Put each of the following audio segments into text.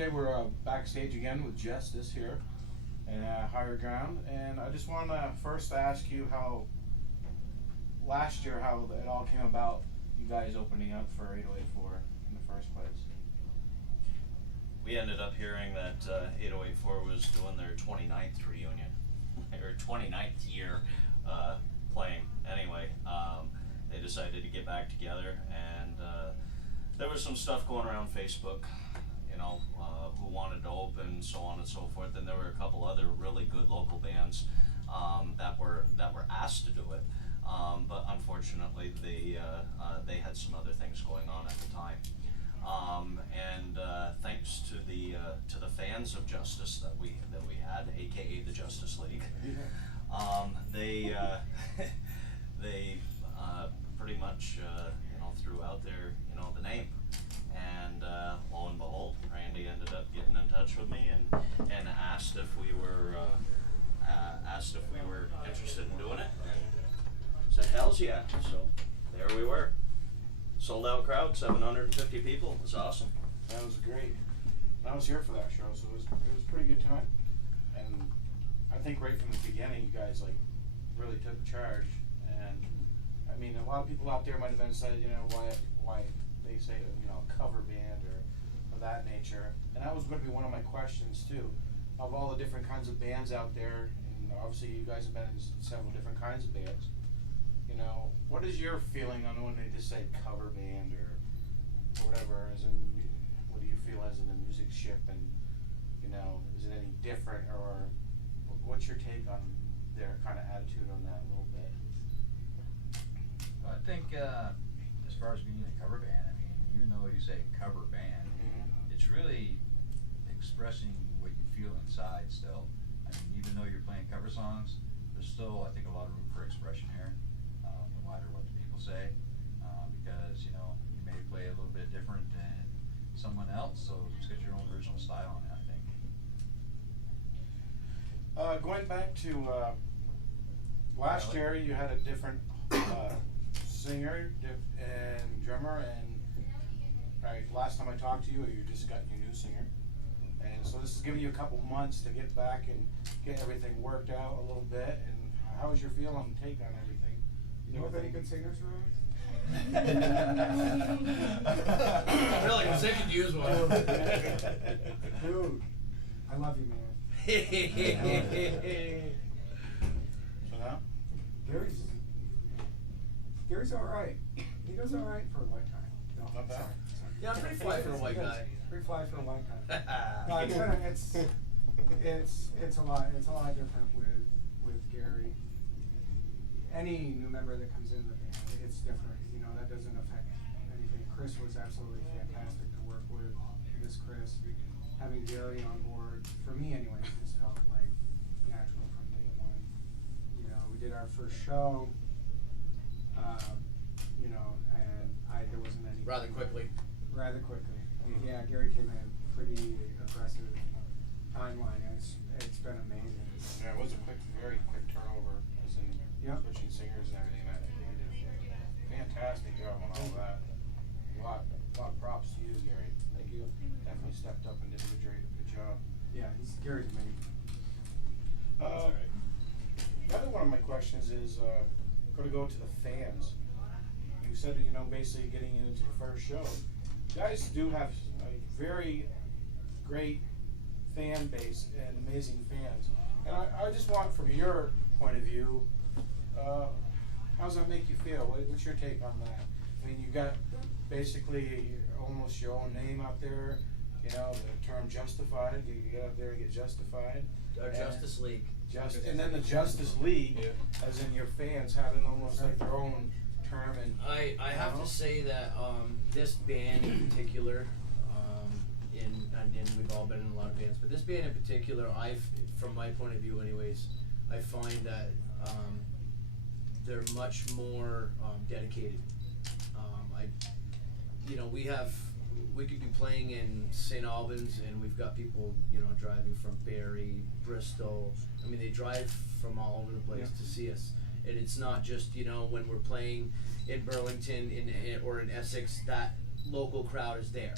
Okay, we're backstage again with Justice here and Higher Ground, and I just want to first ask you how last year how it all came about. You guys opening up for 8084 in the first place. We ended up hearing that 8084 was doing their 29th reunion, or 29th year playing. Anyway, they decided to get back together, and there was some stuff going around Facebook, you know, who wanted to open, so on and so forth. And there were a couple other really good local bands that were asked to do it, but unfortunately they had some other things going on at the time. And thanks to the fans of Justice that we had, aka the Justice League, they pretty much threw out their the name, and lo and behold, Randy ended up getting in touch with me and asked if we were interested in doing it, and said hell's yeah. So there we were. Sold out crowd, 750 people. It was awesome. That was great. I was here for that show, so it was a pretty good time. And I think right from the beginning, you guys like really took charge. And I mean, a lot of people out there might have been said, why they say a cover band or of that nature. And that was going to be one of my questions too. Of all the different kinds of bands out there, and obviously you guys have been in several different kinds of bands. What is your feeling on when they just say cover band or whatever? As in, what do you feel as in the music ship, and is it any different, or what's your take on their kind of attitude on that a little bit? Well, I think as far as being a cover band, I mean, even though you say cover band, it's really expressing what you feel inside still. I mean, even though you're playing cover songs, there's still, I think, a lot of room for expression here. No matter what the people say, because you may play a little bit different than someone else, so just get your own original style on it, I think. Going back to last year, you had a different singer and drummer, and last time I talked to you, you just got your new singer, and so this is giving you a couple months to get back and get everything worked out a little bit. And how was your feel on take on everything? You know any good singers around? I feel like I'm sick and use one. Dude, I love you, man. So now? Gary's alright. He does alright for a white guy. No, Not bad. sorry. Yeah, I'm pretty fly for a white guy. Pretty fly for a white guy. No, it's a lot different with Gary. Any new member that comes in the band, it's different. That doesn't affect anything. Chris was absolutely fantastic to work with. Miss Chris. Having Gary on board, for me anyway, just felt like natural from day one. We did our first show, and there wasn't any. Rather quickly. Mm-hmm. Yeah, Gary came in pretty aggressive timeline, and it's been amazing. Yeah, it was a very quick turnover, as in switching singers and everything. That they did a fantastic job on all that. A lot of props to you, Gary. Like, you definitely stepped up and did a good job. Yeah, Gary's amazing. The other one of my questions is going to go to the fans. You said that, basically getting you into the first show. You guys do have a very great fan base and amazing fans. And I just want, from your point of view, how does that make you feel? What's your take on that? I mean, you got basically almost your own name out there. The term justified. You get out there and get justified. Our Justice League. And then the Justice League, as in your fans having almost like their own term. And I have to say that this band in particular, and we've all been in a lot of bands, but this band in particular, from my point of view anyways, I find that they're much more dedicated. We could be playing in St. Albans, and we've got people, driving from Barrie, Bristol. I mean, they drive from all over the place to see us. And it's not just, when we're playing in Burlington or in Essex, that local crowd is there.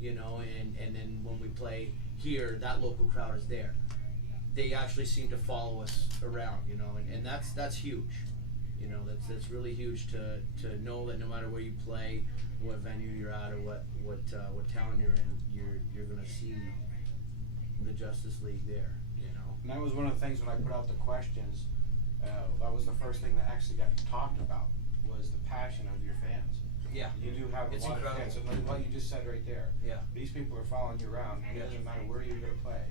you know, and then when we play here, that local crowd is there. They actually seem to follow us around, you know, and that's huge. You know, that's really huge to know that no matter where you play, what venue you're at, or what town you're in, you're gonna see the Justice League there, you know. And that was one of the things when I put out the questions. That was the first thing that actually got talked about, was the passion of your fans. Yeah. You do have It's a lot incredible. of fans, and like what you just said right there. Yeah. These people are following you around, and it doesn't matter where you're going to play.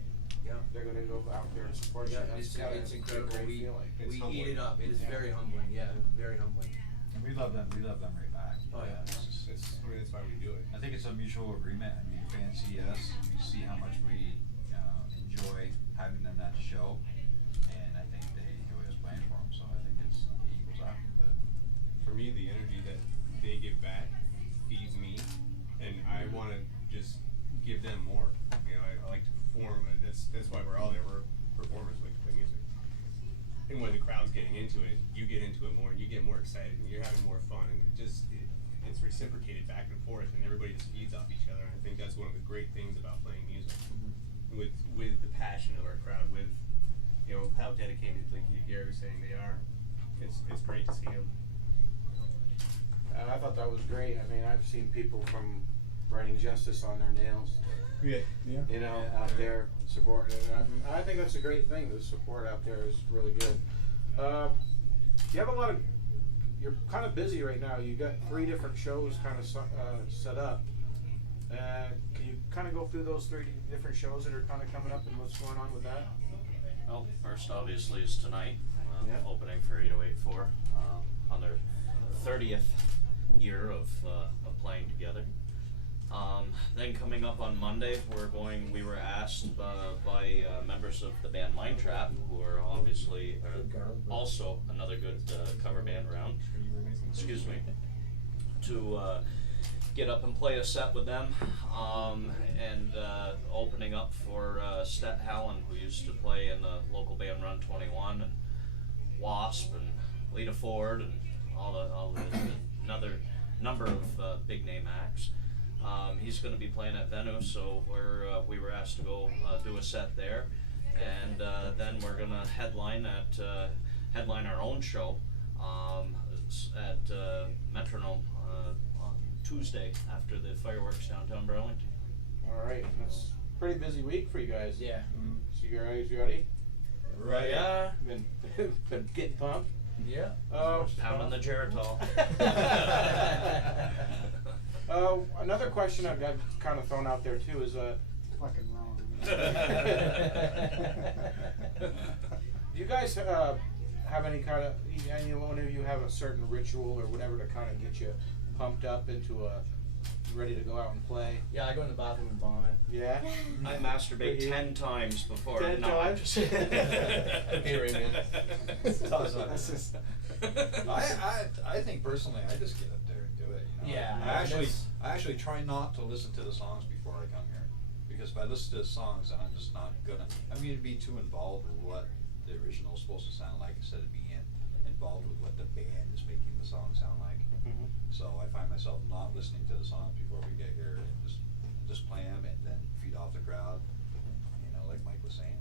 Yeah. They're going to go out there and support Yeah, you. it's incredible. A great We feeling. we It's eat it up. It is Yeah. very humbling. Yeah, very humbling. And we love them right back. Oh, yeah. That's why we do it. I think it's a mutual agreement. I mean, fans see us, you see how much we enjoy having them at the show, and I think they enjoy us playing for them. So I think it equals out. But For me, the energy that they give back feeds me, and I want to just give them more. You know, I like to perform, and that's why we're all there. We're performers, like to play music. And when the crowd's getting into it, you get into it more, and you get more excited, and you're having more fun, and it's reciprocated back and forth, and everybody just feeds off each other. And I think that's one of the great things about playing music, with the passion of our crowd, with how dedicated, like Gary was saying, they are. It's great to see them. I thought that was great. I mean, I've seen people from writing Justice on their nails. Yeah. You know, out there supporting it. And I think that's a great thing. The support out there is really good. You have a lot of. You're kind of busy right now. You got 3 different shows kind of set up. Can you kind of go through those 3 different shows that are kind of coming up and what's going on with that? Well, first obviously is tonight, Yeah. opening for 8084, on their 30th year of playing together. Then coming up on Monday, we were asked by members of the band Mind Trap, who are obviously also another good cover band around, excuse me, to get up and play a set with them, and opening up for Stet Hallen, who used to play in the local band Run 21, and Wasp, and Lita Ford, and all the another number of big name acts. He's going to be playing at Venu, so we were asked to go do a set there, and then we're going to headline our own show at Metronome on Tuesday after the fireworks downtown Burlington. All right, that's a pretty busy week for you guys. Yeah. So you guys ready? Right. Yeah. Been getting pumped. Yeah. Pounding the Geritol. Another question I've got kind of thrown out there too is Fucking wrong. do you guys have any kind of, any one of you have a certain ritual or whatever to kind of get you pumped up into ready to go out and play? Yeah, I go in the bathroom and vomit. Yeah? I masturbate 10 times before. 10 no, I'm times? just Here, man. That's just- I think personally, I just get up there and do it. You know? Yeah, I actually try not to listen to the songs before I come here, because if I listen to the songs, then I'm just not gonna. I'm gonna be too involved with what the original is supposed to sound like instead of being involved with what the band is making the song sound like. Mhm. So I find myself not listening to the songs before we get here, and just play them and then feed off the crowd. You know, like Mike was saying.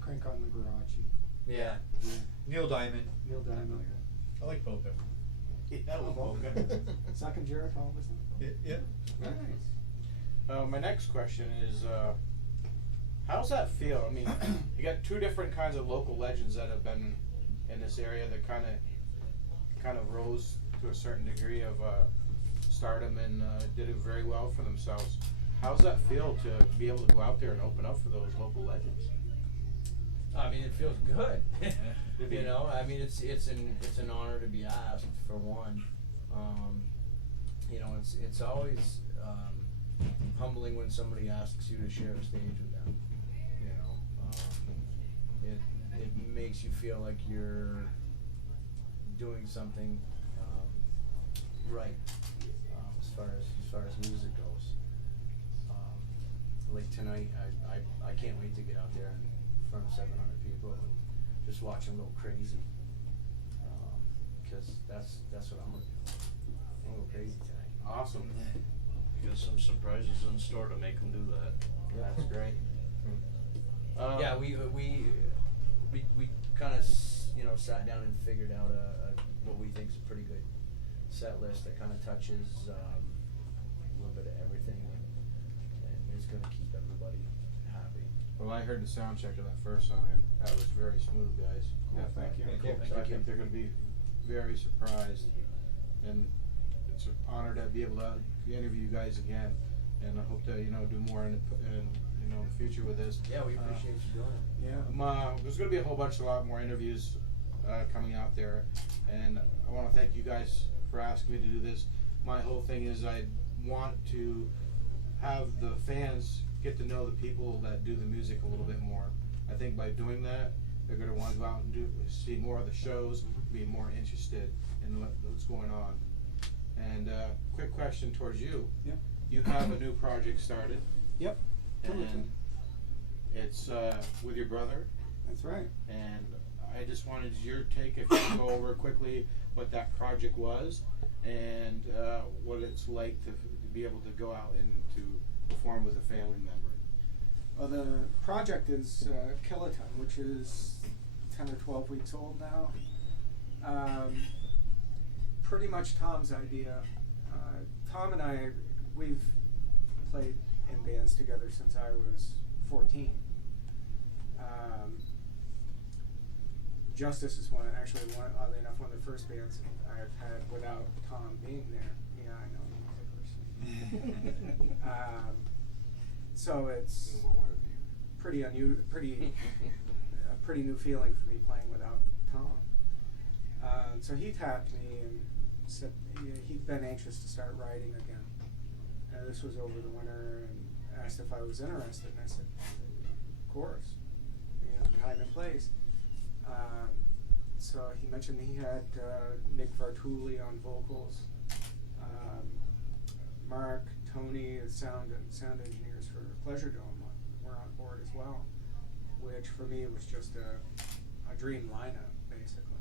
Crank on the garage. Yeah. Neil Diamond. Neil Diamond. I like both of them. Yeah, well, good. Second Geritol, wasn't it? Yeah. Nice. My next question is, how's that feel? I mean, you got 2 different kinds of local legends that have been in this area that kind of rose to a certain degree of stardom and did it very well for themselves. How's that feel to be able to go out there and open up for those local legends? I mean, it feels good. You know, I mean, it's an honor to be asked, for one. You know, it's always humbling when somebody asks you to share a stage with them. You know, it makes you feel like you're doing something right, as far as music goes. Like tonight, I can't wait to get out there and in front of 700 people and just watch them go crazy. Because that's what I'm gonna do. I'm gonna go crazy tonight. Awesome. got some surprises in store to make them do that. That's great. Yeah, we kind of sat down and figured out what we think is a pretty good set list that kind of touches a little bit of everything and is going to keep everybody happy. Well, I heard the sound check of that first song, and that was very smooth, guys. Yeah, thank you. Cool. So I Thank you. think they're going to be very surprised, and it's an honor to be able to interview you guys again, and I hope to do more in the future with this. Yeah, we appreciate you doing it. Yeah, there's going to be a lot more interviews coming out there, and I want to thank you guys for asking me to do this. My whole thing is I want to have the fans get to know the people that do the music a little bit more. I think by doing that, they're going to want to go out and see more of the shows, be more interested in what's going on. And quick question towards you. Yep. You have a new project started. Yep. And it's with your brother. That's right. And I just wanted your take, if you could go over quickly what that project was and what it's like to be able to go out and to perform with a family member. Well, the project is Kiloton, which is 10 or 12 weeks old now. Pretty much Tom's idea. Tom and I, we've played in bands together since I was 14. Justice is oddly enough, one of the first bands I've had without Tom being there. Yeah, I know, so it's pretty a pretty new feeling for me playing without Tom. So he tapped me and said he'd been anxious to start writing again. This was over the winter, and asked if I was interested, and I said, of course, time and place. So he mentioned he had Nick Vartuli on vocals, Mark, Tony, sound engineers for Pleasure Dome were on board as well, which for me was just a dream lineup, basically.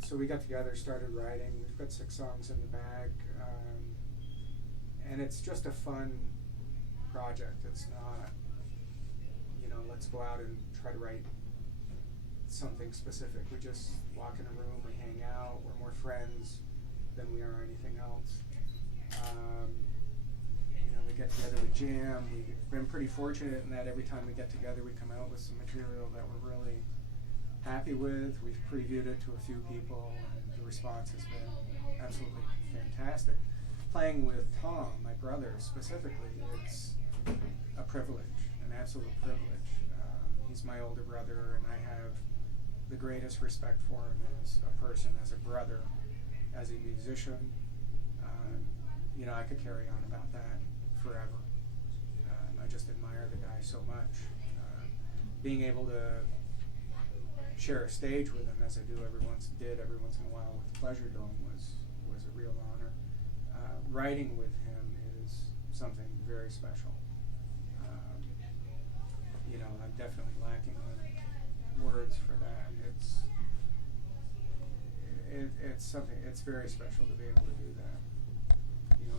So we got together, started writing. We've got 6 songs in the bag, and it's just a fun project. It's not, let's go out and try to write something specific. We just walk in a room, we hang out, we're more friends than we are anything else. We get together, we jam. We've been pretty fortunate in that every time we get together, we come out with some material that we're really happy with. We've previewed it to a few people, and the response has been absolutely fantastic. Playing with Tom, my brother specifically, it's a privilege, an absolute privilege. He's my older brother, and I have the greatest respect for him as a person, as a brother, as a musician. I could carry on about that forever. I just admire the guy so much. Being able to share a stage with him, as I every once in a while with Pleasure Dome, was a real honor. Writing with him is something very special. I'm definitely lacking on words for that. It's something. It's very special to be able to do that.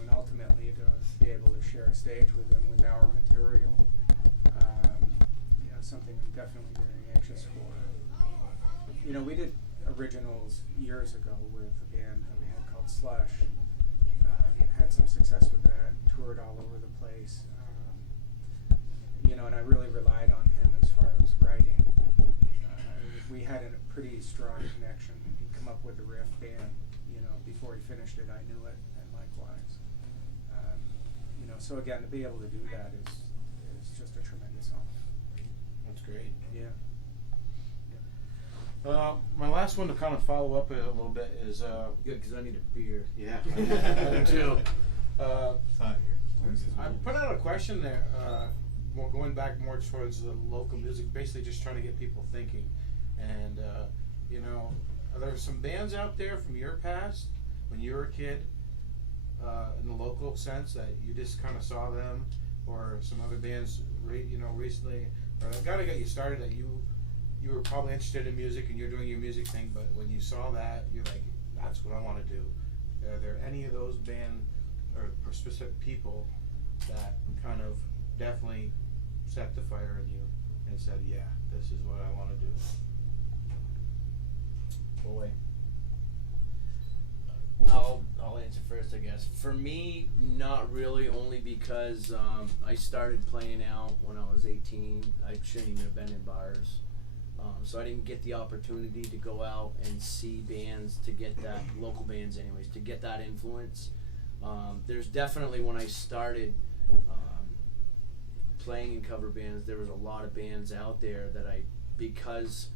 And ultimately to be able to share a stage with them with our material. Something I'm definitely very anxious for. We did originals years ago with a band that we had called Slush. Had some success with that. Toured all over the place. And I really relied on him as far as writing. We had a pretty strong connection. He'd come up with the riff, bam, before he finished it, I knew it, and likewise. So again, to be able to do that is just a tremendous honor. That's great. Yeah. My last one to kind of follow up a little bit is Good, because I need a beer. yeah, I do too. I put out a question there, going back more towards the local music, basically just trying to get people thinking. And are there some bands out there from your past when you were a kid, in the local sense, that you just kind of saw them, or some other bands, recently, or that kind of got you started, that you were probably interested in music and you're doing your music thing, but when you saw that, you're like, that's what I want to do. Are there any of those band or specific people that kind of definitely set the fire in you and said, yeah, this is what I want to do? Boy. I'll answer first, I guess. For me, not really, only because I started playing out when I was 18. I shouldn't even have been in bars. So I didn't get the opportunity to go out and see bands, to get that, local bands anyways, to get that influence. There's definitely, when I started playing in cover bands, there was a lot of bands out there that because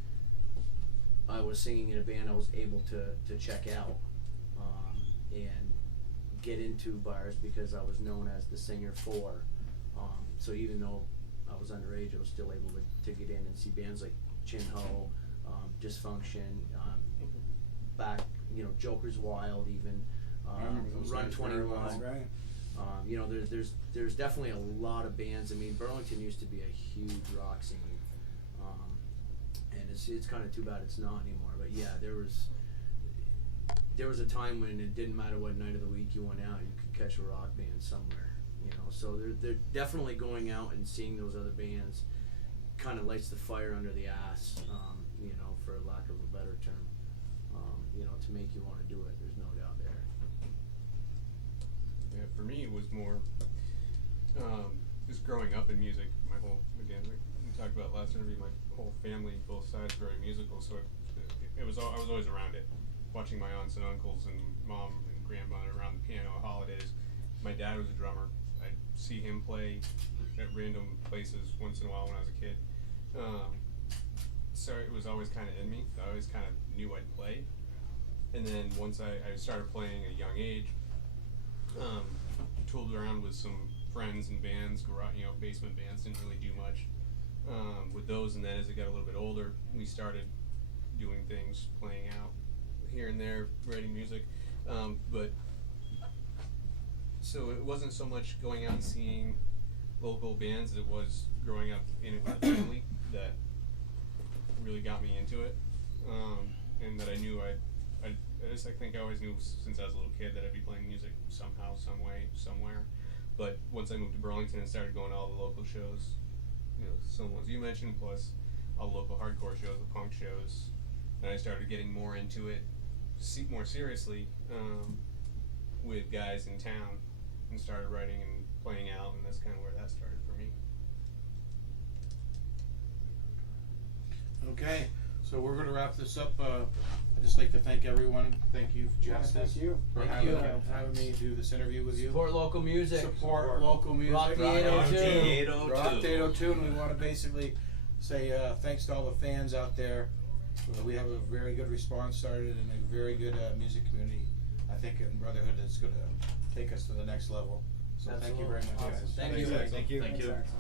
I was singing in a band, I was able to check out and get into bars because I was known as the singer for. So even though I was underage, I was still able to get in and see bands like Chin Ho, Dysfunction, back, Joker's Wild, even Run 21. Right. There's definitely a lot of bands. I mean, Burlington used to be a huge rock scene, and it's kind of too bad it's not anymore. But yeah, there was a time when it didn't matter what night of the week you went out, you could catch a rock band somewhere. So they're definitely going out and seeing those other bands kind of lights the fire under the ass, for lack of a better term, to make you want to do it. There's no doubt there. Yeah, for me it was more just growing up in music. My whole, again, like we talked about last interview, my whole family, both sides, very musical. So I was always around it, watching my aunts and uncles and mom and grandmother around the piano at holidays. My dad was a drummer. I'd see him play at random places once in a while when I was a kid. So it was always kind of in me. I always kind of knew I'd play. And then once I started playing at a young age, tooled around with some friends and bands, basement bands, didn't really do much with those. And then as I got a little bit older, we started doing things, playing out here and there, writing music. But so it wasn't so much going out and seeing local bands, it was growing up in it with a family that really got me into it, and that I knew I think I always knew since I was a little kid that I'd be playing music somehow, some way, somewhere. But once I moved to Burlington and started going to all the local shows, some ones you mentioned, plus all the local hardcore shows, the punk shows, and I started getting more into it, more seriously, with guys in town, and started writing and playing out, and that's kind of where that started for me. Okay, so we're going to wrap this up. I'd just like to thank everyone. Thank you, Justice, thank you. for Thank you. having me do this interview with you. Support local music. Support local music. Rock the 802. Rock the 802, and we want to basically say thanks to all the fans out there. We have a very good response started and a very good music community, I think, in Brotherhood that's going to take us to the next level. So thank you very much, Absolutely. guys. Thank you. Thanks, Axel. Thank you. Thanks, Axel.